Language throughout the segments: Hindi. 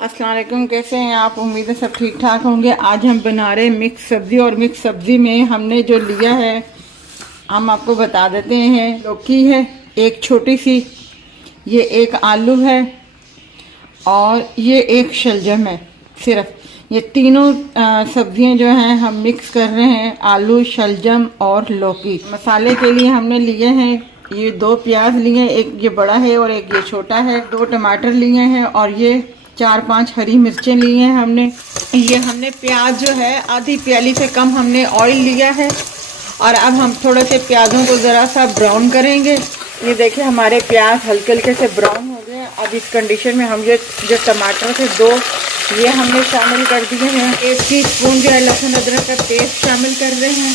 अस्सलाम वालेकुम, कैसे हैं आप? उम्मीद है सब ठीक ठाक होंगे। आज हम बना रहे हैं मिक्स सब्ज़ी, और मिक्स सब्ज़ी में हमने जो लिया है हम आपको बता देते हैं। लौकी है एक छोटी सी, ये एक आलू है और ये एक शलजम है। सिर्फ ये तीनों सब्जियां जो हैं हम मिक्स कर रहे हैं, आलू, शलजम और लौकी। मसाले के लिए हमने लिए हैं ये 2 प्याज लिए, एक ये बड़ा है और एक ये छोटा है। 2 टमाटर लिए हैं और ये 4-5 हरी मिर्चें ली हैं हमने। ये हमने प्याज जो है आधी प्याली से कम हमने ऑयल लिया है। और अब हम थोड़े से प्याज़ों को ज़रा सा ब्राउन करेंगे। ये देखिए हमारे प्याज हल्के हल्के से ब्राउन हो गए। अब इस कंडीशन में हम ये जो टमाटर थे 2 ये हमने शामिल कर दिए हैं। 1 टीस्पून जो है लहसुन अदरक का पेस्ट शामिल कर रहे हैं।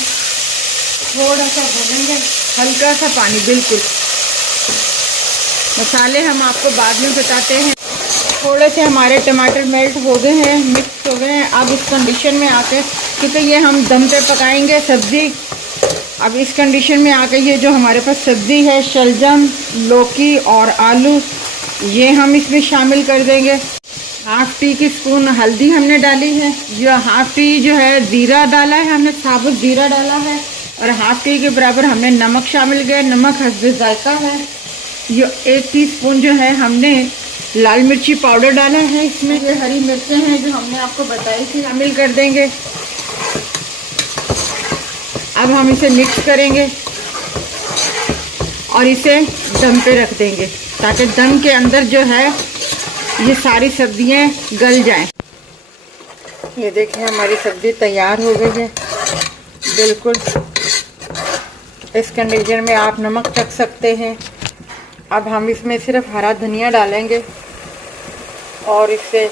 थोड़ा सा भूनेंगे, हल्का सा पानी, बिल्कुल। मसाले हम आपको बाद में बताते हैं। थोड़े से हमारे टमाटर मेल्ट हो गए हैं, मिक्स हो गए हैं। अब इस कंडीशन में आके, क्योंकि ये हम दम पे पकाएंगे सब्ज़ी, अब इस कंडीशन में आके ये जो हमारे पास सब्ज़ी है शलजम, लौकी और आलू, ये हम इसमें शामिल कर देंगे। 1/2 टी स्पून हल्दी हमने डाली है। जो 1/2 टी जो है ज़ीरा डाला है हमने, साबुत ज़ीरा डाला है। और 1/2 टी के बराबर हमने नमक शामिल किया, नमक हस्बे जायका है। ये 1 टीस्पून जो है हमने लाल मिर्ची पाउडर डाला है इसमें। ये हरी मिर्चें हैं जो हमने आपको बताई थी, शामिल कर देंगे। अब हम इसे मिक्स करेंगे और इसे दम पे रख देंगे ताकि दम के अंदर जो है ये सारी सब्जियां गल जाएं। ये देखिए हमारी सब्ज़ी तैयार हो गई है बिल्कुल। इस कंडीशन में आप नमक चख सकते हैं। अब हम इसमें सिर्फ हरा धनिया डालेंगे और इसे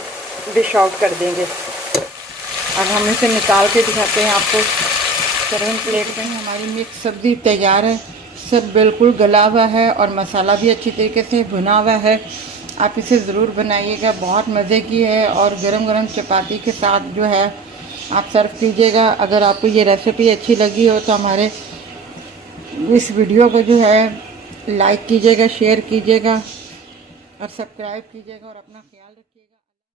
डिश आउट कर देंगे। अब हम इसे निकाल के दिखाते हैं आपको। सर्विंग प्लेट में हमारी मिक्स सब्ज़ी तैयार है। सब बिल्कुल गला हुआ है और मसाला भी अच्छी तरीके से भुना हुआ है। आप इसे ज़रूर बनाइएगा, बहुत मज़े की है। और गरम गरम चपाती के साथ जो है आप सर्व कीजिएगा। अगर आपको ये रेसिपी अच्छी लगी हो तो हमारे इस वीडियो को जो है लाइक कीजिएगा, शेयर कीजिएगा और सब्सक्राइब कीजिएगा और अपना ख्याल रखिए।